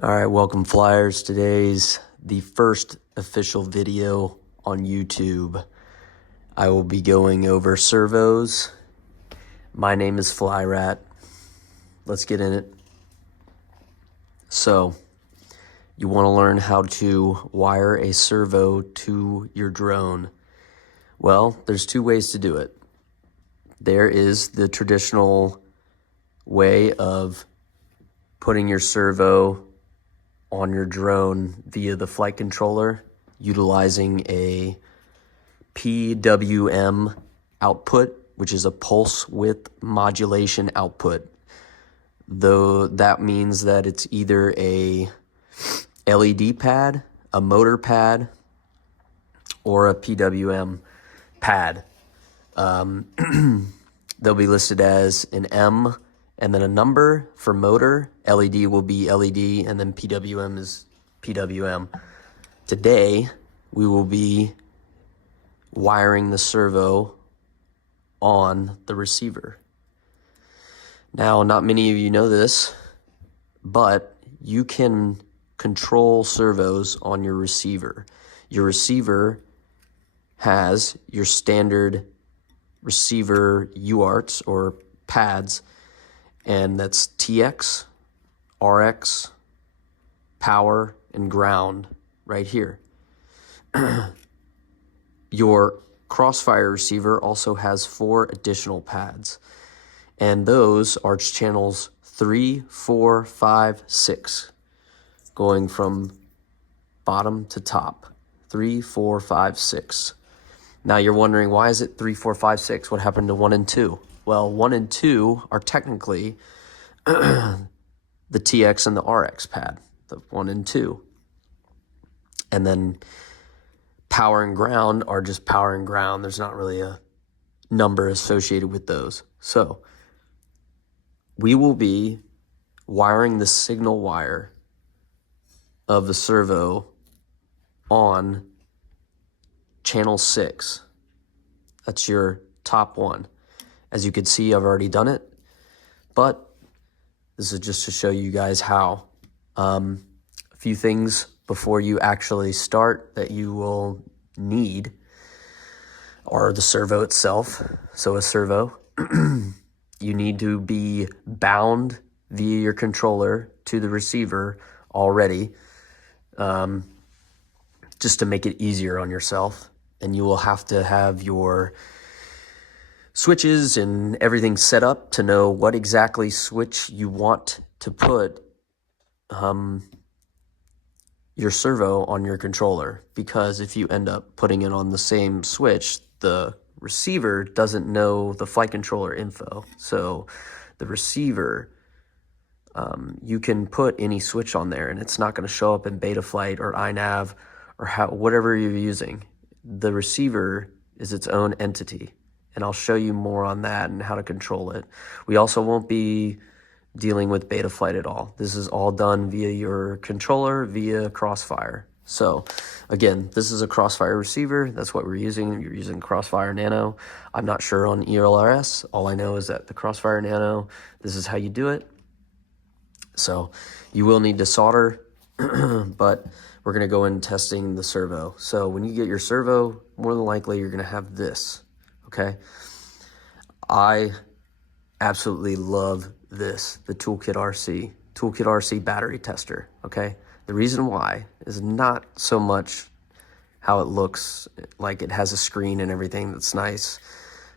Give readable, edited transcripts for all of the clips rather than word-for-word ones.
All right, welcome flyers. Today's the first official video on YouTube. I will be going over servos. My name is FlyRat. Let's get in it. So, you want to learn how to wire a servo to your drone. Well, there's two ways to do it. There is the traditional way of putting your servo on your drone via the flight controller, utilizing a PWM output, which is a pulse width modulation output. Though that means that it's either a LED pad, a motor pad, or a PWM pad. They'll be listed as an M and then a number for motor. LED will be LED, and then PWM is PWM. Today, we will be wiring the servo on the receiver. Now, not many of you know this, but you can control servos on your receiver. Your receiver has your standard receiver UARTs or pads, and that's TX, RX, power, and ground right here. Your Crossfire receiver also has 4 additional pads, and those are channels 3, 4, 5, 6, going from bottom to top. 3, 4, 5, 6. Now you're wondering, why is it 3, 4, 5, 6? What happened to 1 and 2? Well, 1 and 2 are technically the TX and the RX pad, the 1 and 2. And then power and ground are just power and ground. There's not really a number associated with those. So we will be wiring the signal wire of the servo on channel 6. That's your top one. As you can see, I've already done it, but this is just to show you guys how. A few things before you actually start that you will need are the servo itself. So a servo, you need to be bound via your controller to the receiver already, just to make it easier on yourself. And you will have to have your switches and everything set up to know what exactly switch you want to put your servo on your controller. Because if you end up putting it on the same switch, the receiver doesn't know the flight controller info. So the receiver, you can put any switch on there and it's not going to show up in Betaflight or iNav or whatever you're using. The receiver is its own entity, and I'll show you more on that and how to control it. We also won't be dealing with Betaflight at all. This is all done via your controller, via Crossfire. So again, this is a Crossfire receiver. That's what we're using. You're using Crossfire Nano. I'm not sure on ELRS. All I know is that the Crossfire Nano, this is how you do it. So you will need to solder, but we're going to go in testing the servo. So when you get your servo, more than likely you're going to have this, okay? I absolutely love this, the Toolkit RC battery tester, okay? The reason why is not so much how it looks, like it has a screen and everything that's nice.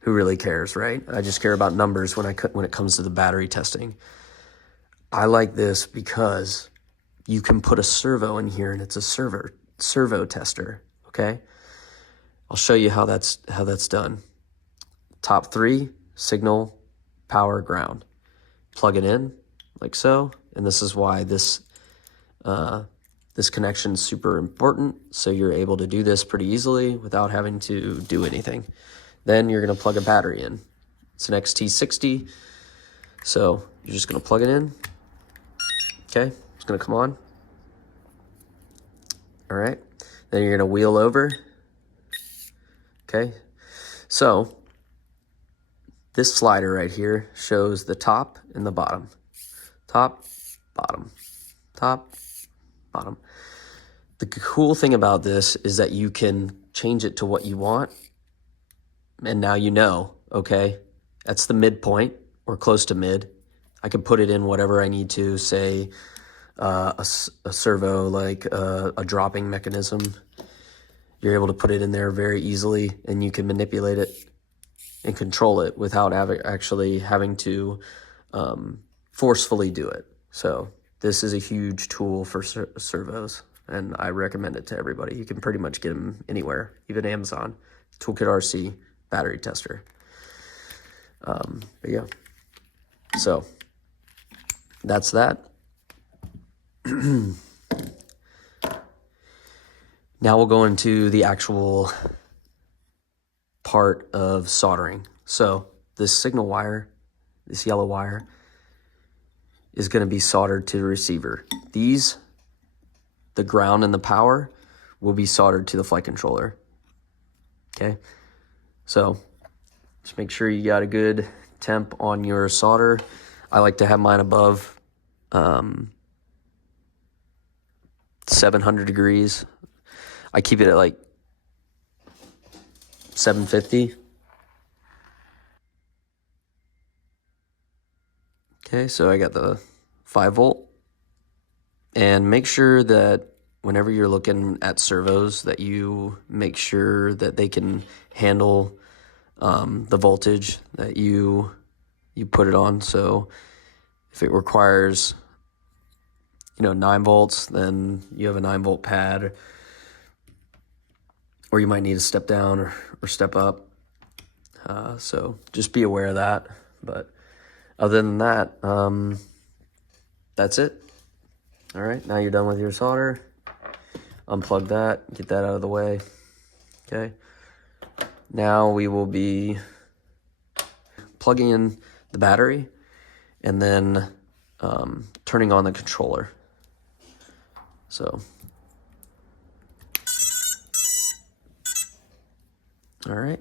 Who really cares, right? I just care about numbers when it comes to the battery testing. I like this because you can put a servo in here and it's a servo tester, okay? I'll show you how that's done. Top 3, signal, power, ground. Plug it in like so, and this is why this connection is super important, so you're able to do this pretty easily without having to do anything. Then you're gonna plug a battery in. It's an XT60, so you're just gonna plug it in, okay? It's gonna come on. All right, then you're gonna wheel over, okay? So this slider right here shows the top and the bottom. Top, bottom, top, bottom. The cool thing about this is that you can change it to what you want. And now you know, okay, that's the midpoint or close to mid. I can put it in whatever I need to, say a servo, like a dropping mechanism. You're able to put it in there very easily, and you can manipulate it and control it without actually having to forcefully do it. So this is a huge tool for servos, and I recommend it to everybody. You can pretty much get them anywhere, even Amazon. Toolkit RC battery tester. But yeah, so that's that. Now we'll go into the actual part of soldering. So this signal wire, this yellow wire, is going to be soldered to the receiver. These, the ground and the power, will be soldered to the flight controller. Okay, so just make sure you got a good temp on your solder. I like to have mine above 700 degrees. I keep it at like 750. Okay, so I got the 5-volt. And make sure that whenever you're looking at servos, that you make sure that they can handle the voltage that you put it on. So if it requires 9 volts, then you have a 9-volt pad, or you might need to step down or step up. So just be aware of that. But other than that, that's it. All right, now you're done with your solder. Unplug that, get that out of the way. Okay. Now we will be plugging in the battery and then turning on the controller. So, all right,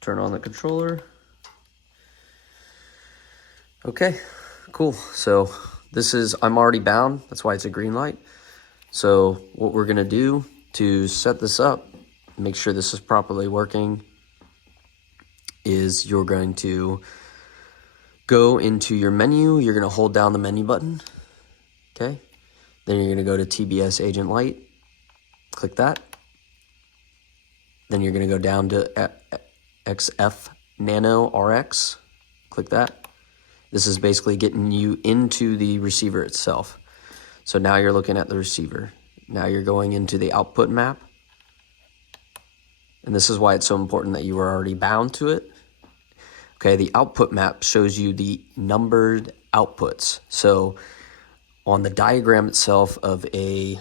turn on the controller. Okay, cool. So this is, I'm already bound. That's why it's a green light. So what we're gonna do to set this up, make sure this is properly working, is you're going to go into your menu. You're gonna hold down the menu button. Okay, then you're gonna go to TBS Agent Light, click that. Then you're gonna go down to XF Nano RX, click that. This is basically getting you into the receiver itself. So now you're looking at the receiver. Now you're going into the output map. And this is why it's so important that you are already bound to it. Okay, the output map shows you the numbered outputs. So on the diagram itself of a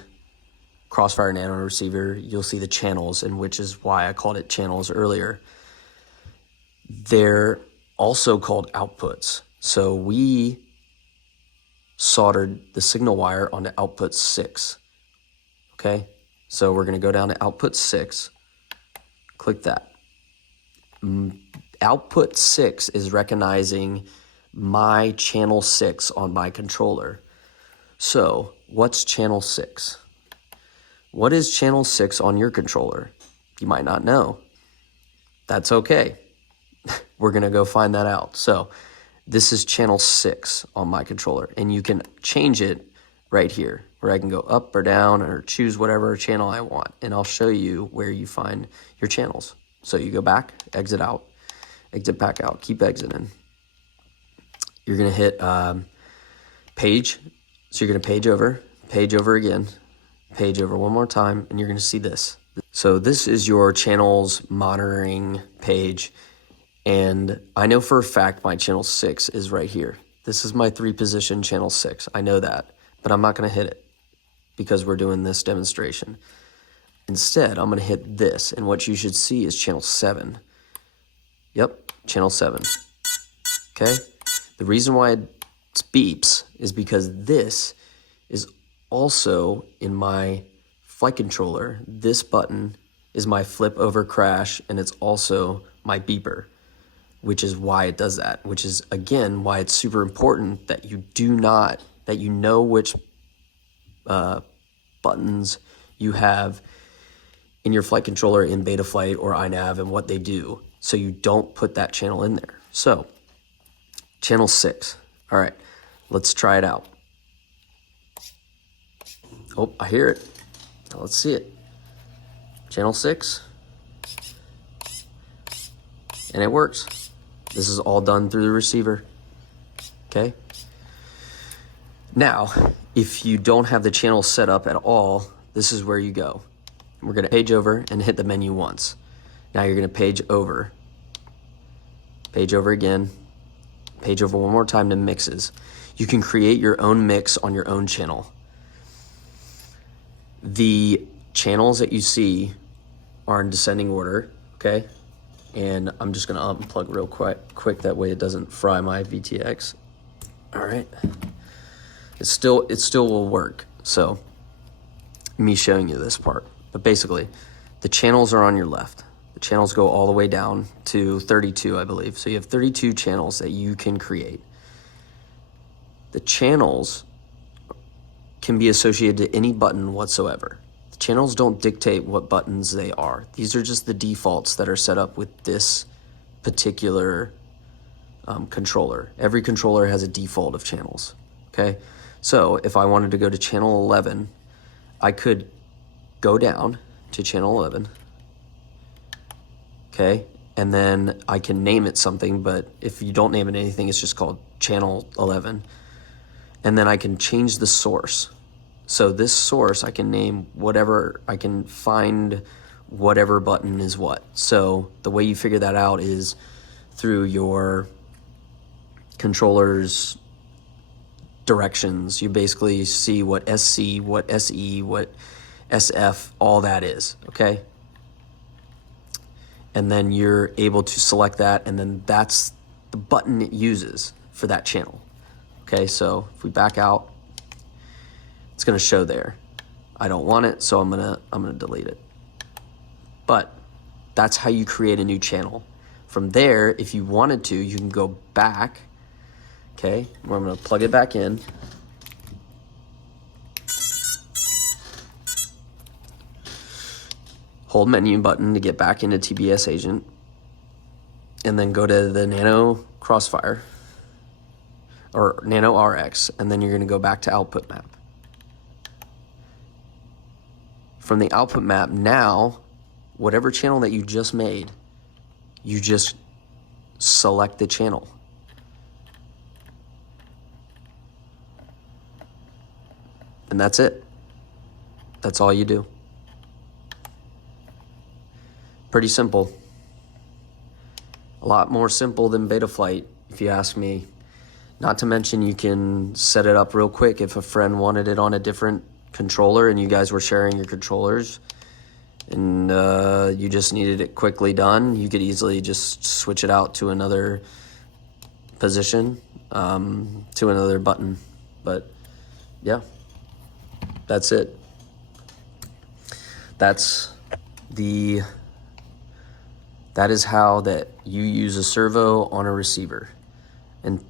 Crossfire Nano receiver, you'll see the channels, and which is why I called it channels earlier. They're also called outputs. So we soldered the signal wire onto output 6. Okay, so we're gonna go down to output 6, click that. Output 6 is recognizing my channel 6 on my controller. So what's channel 6? What is channel 6 on your controller? You might not know. That's okay. We're gonna go find that out. So this is channel 6 on my controller, and you can change it right here, where I can go up or down or choose whatever channel I want, and I'll show you where you find your channels. So you go back, exit out, exit back out, keep exiting. You're gonna hit page, so you're gonna page over again, page over one more time, and you're gonna see this. So this is your channels monitoring page. And I know for a fact my channel 6 is right here. This is my 3-position channel 6. I know that, but I'm not gonna hit it because we're doing this demonstration. Instead, I'm gonna hit this, and what you should see is channel 7. Yep, channel 7, okay? The reason why it beeps is because this is also in my flight controller. This button is my flip over crash, and it's also my beeper, which is why it does that, which is, again, why it's super important that you know which buttons you have in your flight controller in Betaflight or iNav and what they do, so you don't put that channel in there. So channel 6. All right, let's try it out. Oh, I hear it. Now let's see it. Channel 6. And it works. This is all done through the receiver. Okay. Now, if you don't have the channel set up at all, this is where you go. We're going to page over and hit the menu once. Now you're going to page over again, page over one more time to mixes. You can create your own mix on your own channel. The channels that you see are in descending order, okay? And I'm just gonna unplug real quick, that way it doesn't fry my VTX. All right, it still will work. So me showing you this part, but basically the channels are on your left. The channels go all the way down to 32, I believe. So you have 32 channels that you can create. The channels can be associated to any button whatsoever. The channels don't dictate what buttons they are. These are just the defaults that are set up with this particular controller. Every controller has a default of channels, okay? So if I wanted to go to channel 11, I could go down to channel 11, okay? And then I can name it something, but if you don't name it anything, it's just called channel 11. And then I can change the source. So this source, I can name whatever, I can find whatever button is what. So the way you figure that out is through your controller's directions. You basically see what SC, what SE, what SF, all that is, okay? And then you're able to select that, and then that's the button it uses for that channel. Okay, so if we back out, it's gonna show there. I don't want it, so I'm gonna delete it. But that's how you create a new channel. From there, if you wanted to, you can go back, okay? I'm gonna plug it back in. Hold menu button to get back into TBS Agent, and then go to the Nano Crossfire, or Nano RX, and then you're gonna go back to output map. From the output map, now, whatever channel that you just made, you just select the channel. And that's it. That's all you do. Pretty simple. A lot more simple than Betaflight, if you ask me. Not to mention, you can set it up real quick if a friend wanted it on a different controller and you guys were sharing your controllers and you just needed it quickly done. You could easily just switch it out to another position, to another button. But yeah, that's it. That is how that you use a servo on a receiver, and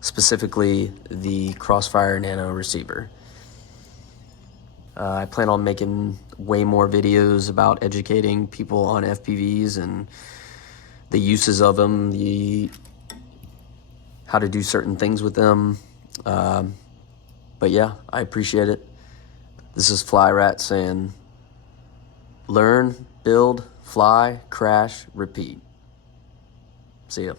specifically the Crossfire Nano receiver. I plan on making way more videos about educating people on FPVs and the uses of them, how to do certain things with them. But yeah, I appreciate it. This is Fly Rat saying, learn, build, fly, crash, repeat. See ya.